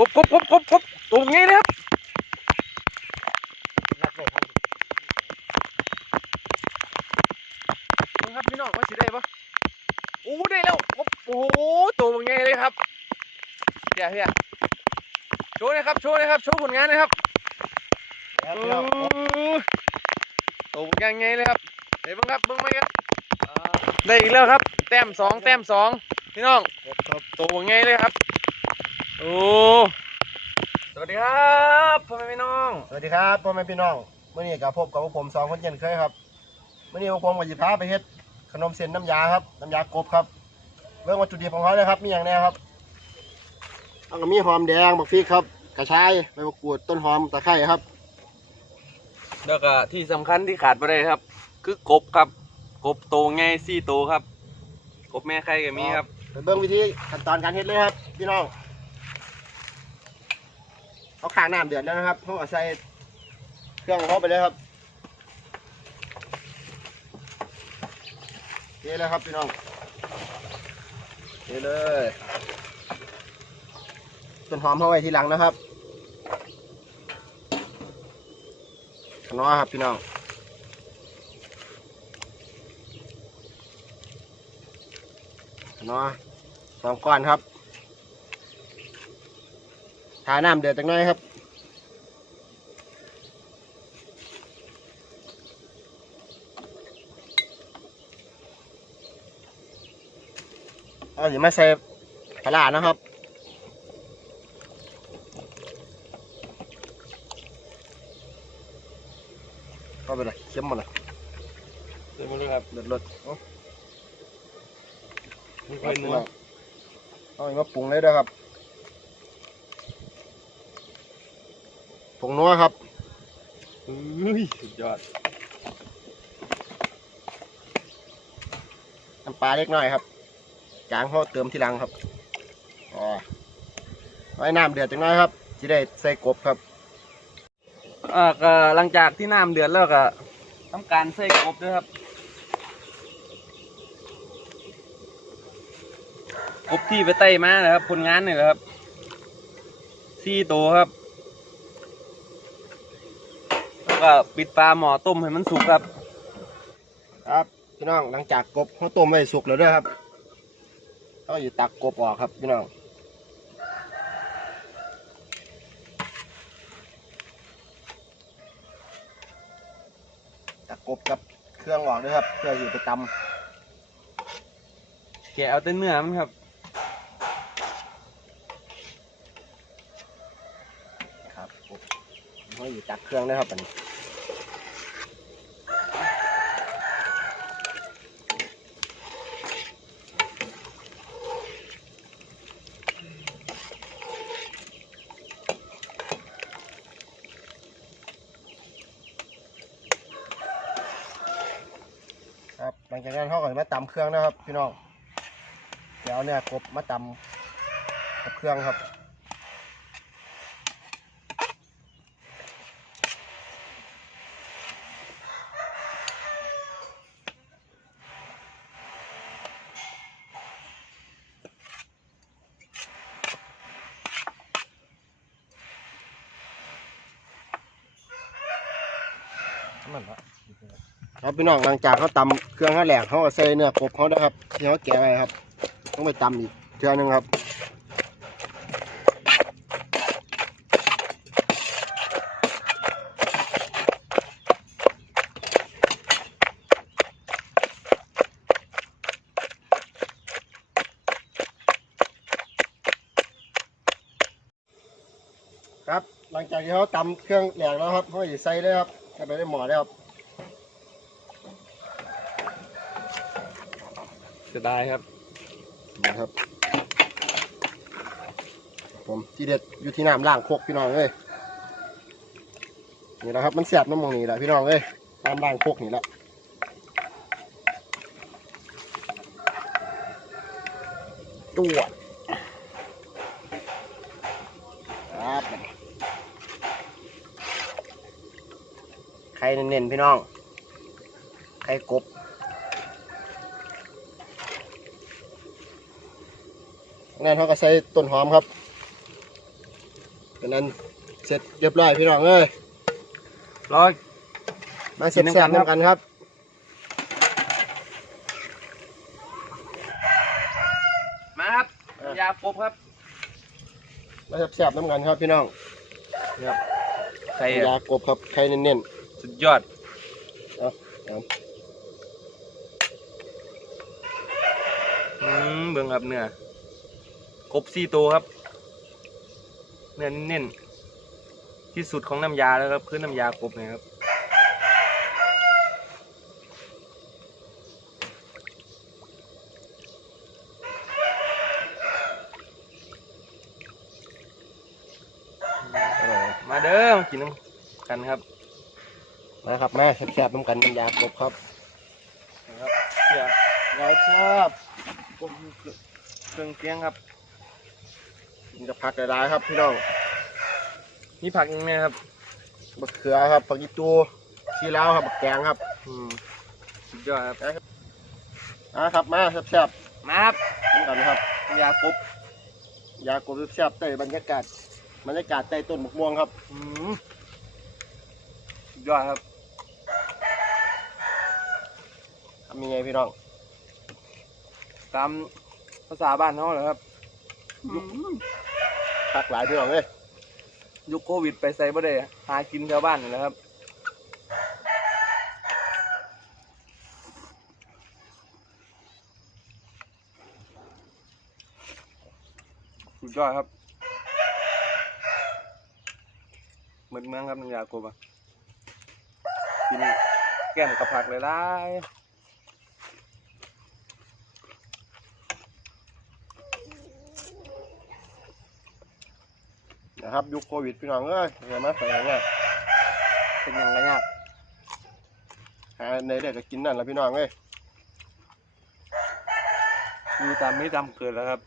กบกบกบกบกบตรงนี้นะครับรัดไว้ครับนะครับพี่น้องว่าสิได้ปะโอ้ได้แล้วกบโอ้โหตัวเป็นไงเลยครับเฮียเฮียโชว์เลยครับโชว์เลยครับโชว์ผลงานเลยครับแล้วโอ้พี่น้องตัวเป็นยังไงเลยครับเดี๋ยวเบิ่งครับเบิ่งไหมครับอ่าได้อีกแล้วครับ แต้มสองแต้มสองพี่น้องครับตัวเป็นไงเลยครับ โอ้สวัสดีครับพ่อแม่พี่น้องสวัสดีครับพ่อแม่พี่น้องมื่อนี้กับพบกับพวกผมสองคนเช่นเคยครับมื่อนี้พวกผมกับจิพาไปเฮ็ดขนมเส้นน้ำยาครับน้ำยากบครับเรื่องวัตถุดิบของเขาเลยครับมีอย่างแน่ครับเอาก็มีหอมแดงบักพริกครับ กระชายใบมะกรูดต้นหอมตะไคร้ครับแล้วก็ที่สำคัญที่ขาดไปได้ครับ คือกบครับ กบโตไงสี่โตครับ กบแม่ไข่ก็มีครับ ไปเบิ่งวิธีขั้นตอนการเฮ็ดเลยครับ พี่น้อง เอาข้างน้ำเดือดแล้วนะครับเขาก็ใส่เครื่องเขาไปเลยครับเทเลยครับพี่น้องเทเลยต้นหอมเข้าไว้ทีหลังนะครับขนอครับพี่น้องขนอสองก้อนครับ ทาน้ำเดือดจังน้อยครับ เอาเดี๋ยวมาใส่ปลาร้านะครับเข้าไปเลยเค็มหมดเลยเดี๋ยวมาเลยครับเดือดรสเอาไม่เอาค่อยนัวเอาอันนี้มาปรุงเลยด้วยครับ ผงนัวครับอุ้ยสุดยอด น้ำปลาเล็กน้อยครับ จางเขาเติมทีหลังครับอ๋อไว้น้ำเดือดจังน้อยครับจะได้ใส่กบครับอ่าก็หลังจากที่น้ำเดือดแล้วก็ทำการใส่กบด้วยครับกบที่ไปไต่มานะครับผลงานนี่แหละครับสี่โตวครับ แล้ว ก็ปิดปลาหมอต้มให้มันสุกครับ ครับพี่น้องหลังจากกบเขาต้มไว้สุกแล้วด้วยครับเขาอยู่ตักกบออกครับพี่น้องตักกบกับเครื่องออกด้วยครับเพื่ออยู่ไปตแกะเอาแต่เนื้อมันครับำครับกบเขาอยู่ตักเครื่องด้วยครับอันนี้ งจากนั้นเขาก็มาตำเครื่องนะครับ พี่น้องเดี๋ยวเนี่ยกบมาตำกับเครื่องครับ ครับพี่น้องหลังจากเขาตำเครื่องเขาแหลกเขาก็ใส่เนื้อกบเขานะครับที่เขาแกะไว้ครับ ต้องไปตำอีกเทื่อนึงครับครับหลังจากที่เขาตำเครื่องแหลกแล้วครับเขาจะใส่เลยครับใส่ไปในหม้อเลยครับ จะได้ครับนะครับ ผมที่เด็ดอยู่ที่น้ำล่างโคกพี่น้องเลยนี่แหละครับมันแสบน้ำมองนี่แหละพี่น้องเลยน้ำล่างโคกนี่แหละจวดครับไข่เน้นๆพี่น้องไข่กบ น่นเขาก็ใส่ต้นหอมครับดังนั้นเสร็จเรียบร้อยพี่น้องเอ้ยร้อยมาเสร็จแซ่บน้ำกันครับมาครับเออยาครบครับมาแซ่บๆน้ำกันครับพี่น้องใส่ยากบครับไข่เน้นสุดยอดเอาเอาอืมเบิ่งครับเนื้อ ครบสี่ตัวครับ เนื้อเน้นๆที่สุดของน้ำยาแล้วครับคือน้ำยาครบเนี่ยครับๆเอามาเด้อมากินน้ำกันครับมาครับมาแซ่บๆน้ำกันน้ำยากบครับนะครับเพื่อยายแซ่บครบเครื่องเคียงครับ กินกับผักหลายๆครับพี่น้องมีผักยังไงครับบักเขือครับผักยีตูชีลาวครับบักแกงครับอืมสุดยอดครับมาครับมาแซ่บมาครับๆน้ำกันครับน้ำยาครบยากบแซ่บๆใต้บรรยากาศบรรยากาศใต้ต้นมะม่วงครับอืมสุดยอดครับทำยังไงพี่น้องตามภาษาบ้านเขาเลยครับ ผักหลายพี่น้องเอ้ยยุคโควิดไปใส่บ่ได้หากินแถวบ้านนี่แหละครับสุดยอดครับเหมือนเมืองครับน้ำยากบะกินแก้มกับผักเลยไนะครับยุคโควิดพี่น้องเอ้ยอย่ามาใส่เนี่ยเป็นยังไงยากหาในเด็กก็กินนั่นแหละพี่น้องเอ้ยอยู่ตามไม่ตามเกิดแล้วครับ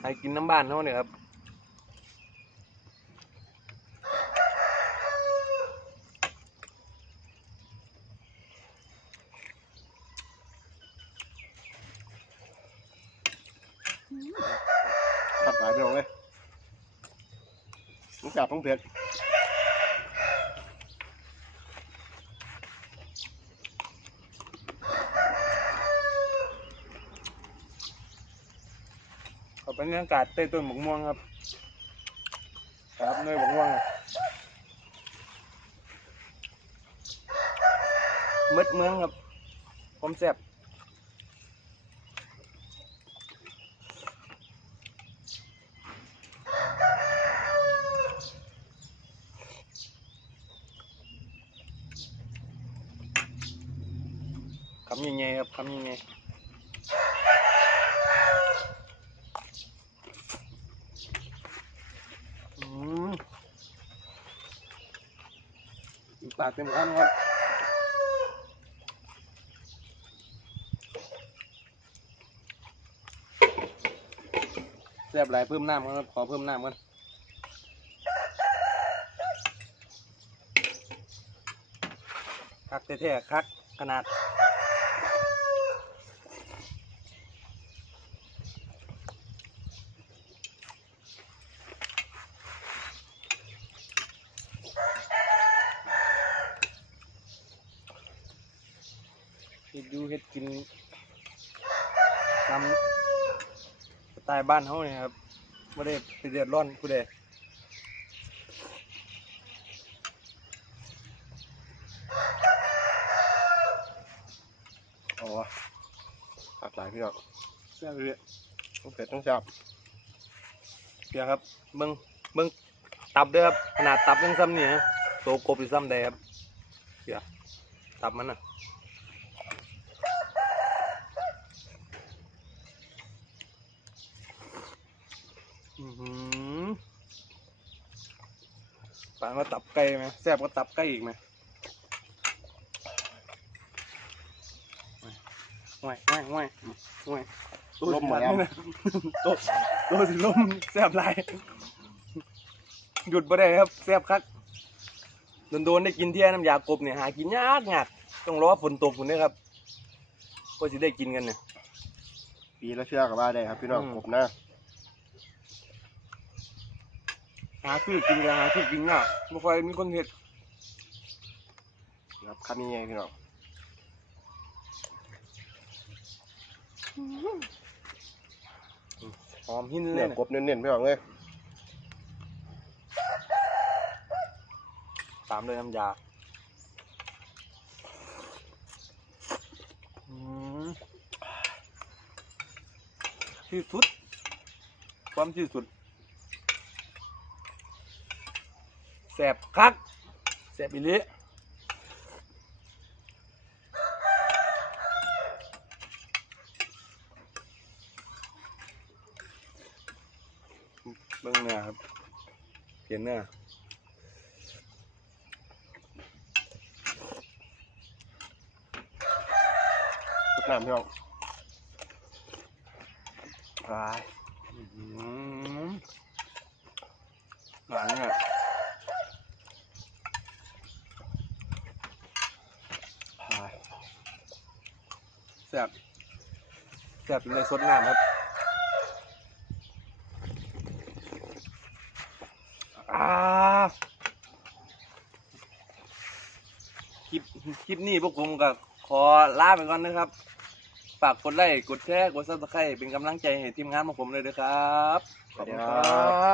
ให้กินน้ำบ้านเขาเนี่ยครับ ผักหลายพี่น้องเอ้ย ต้องจับต้องเผ็ดเขาเป็นบรรยากาศใต้ต้นหมกม่วงครับ ครับเนยหมกม่วงมืดเมืองครับผมแซ่บำยังไงครับคำยังไงอืมปากเต็มคำครับแซ่บหลายเพิ่มน้ำครับ ขอเพิ่มน้ำกันคักแท้ๆคักขนาด เฮ็ดอยู่เฮ็ดกินตามสไตล์ บ้านเฮาเนี่ยครับไม่ได้ไปเดือดร้อนผู้ใดอ๋อผักหลายพี่น้องแซ่บเลยต้องเผ็ดต้องจับเดี๋ยวครับเบิ่งเบิ่งตับเด้อครับ ขนาดตับยังซ้ำเนี่ฮะโตกบอยู่ซ้ำใดครับเดี๋ยวตับมันน่ะอือหือ ปานว่าตับไก่ไหมแซ่บกว่าตับไก่อีกไหมห่วยห่วยห่วยห่วยลมหมดแล้วโตโตสิลมแซ่บหลายหยุดบ่ได้ครับแซ่บคักโดนๆได้กินเที่ยน้ำยากบเนี่ยหากินยากยากต้องรอฝนตกคนนี้ครับก็สิได้กินกันเนี่ยปีละเชื่อกับว่าได้ครับพี่น้องอืมกบนะ หาซื้อกินกันหาซื้อกินอะไม่ค่อยมีคนเห็ดครับคำนี้ไงพี่น้องหอมหินเลเนี่ยยนะกบเน้นๆพี่น้องเลยตามด้วยน้ำยาอืมที่สุด ความที่สุด แสบคักแสบอีหลิเบื้องเนื้อครับเปลี่ยนเนื้อทุกน้ำพี่น้องปลายหวานเนี่ยพายแซ่บแซ่บเลยสดน้ำครับคลิปคลิปนี้พวกผมก็ขอลาไปก่อนนะครับ ฝากกดไลค์กดแชร์กดซับสไครต์เป็นกำลังใจให้ทีมงานของผมเลยนะครับสวัสดีครับ